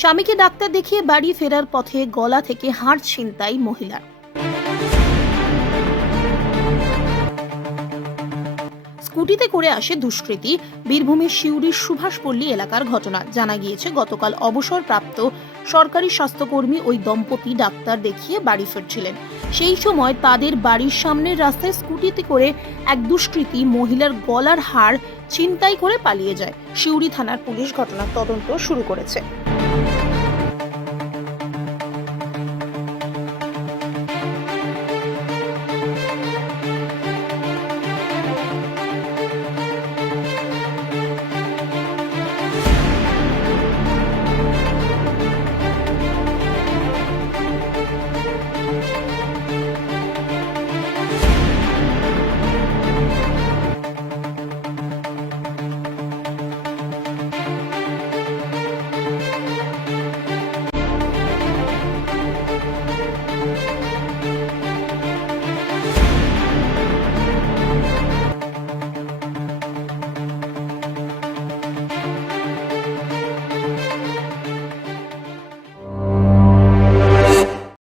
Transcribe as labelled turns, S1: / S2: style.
S1: স্বামীকে ডাক্তার দেখিয়ে বাড়ি ফেরার পথে গলা থেকে হাড় ছিনতাই মহিলার। স্কুটিতে করে আসে দুষ্কৃতী। বীরভূমের সিউড়ির সুভাষপল্লী এলাকার ঘটনা জানা গিয়েছে। গতকাল অবসরপ্রাপ্ত সরকারি স্বাস্থ্যকর্মী ওই দম্পতি ডাক্তার দেখিয়ে বাড়ি ফিরছিলেন। সেই সময় তাদের বাড়ির সামনের রাস্তায় স্কুটিতে করে এক দুষ্কৃতী মহিলার গলার হাড় ছিনতাই করে পালিয়ে যায়। সিউড়ি থানার পুলিশ ঘটনার তদন্ত শুরু করেছে।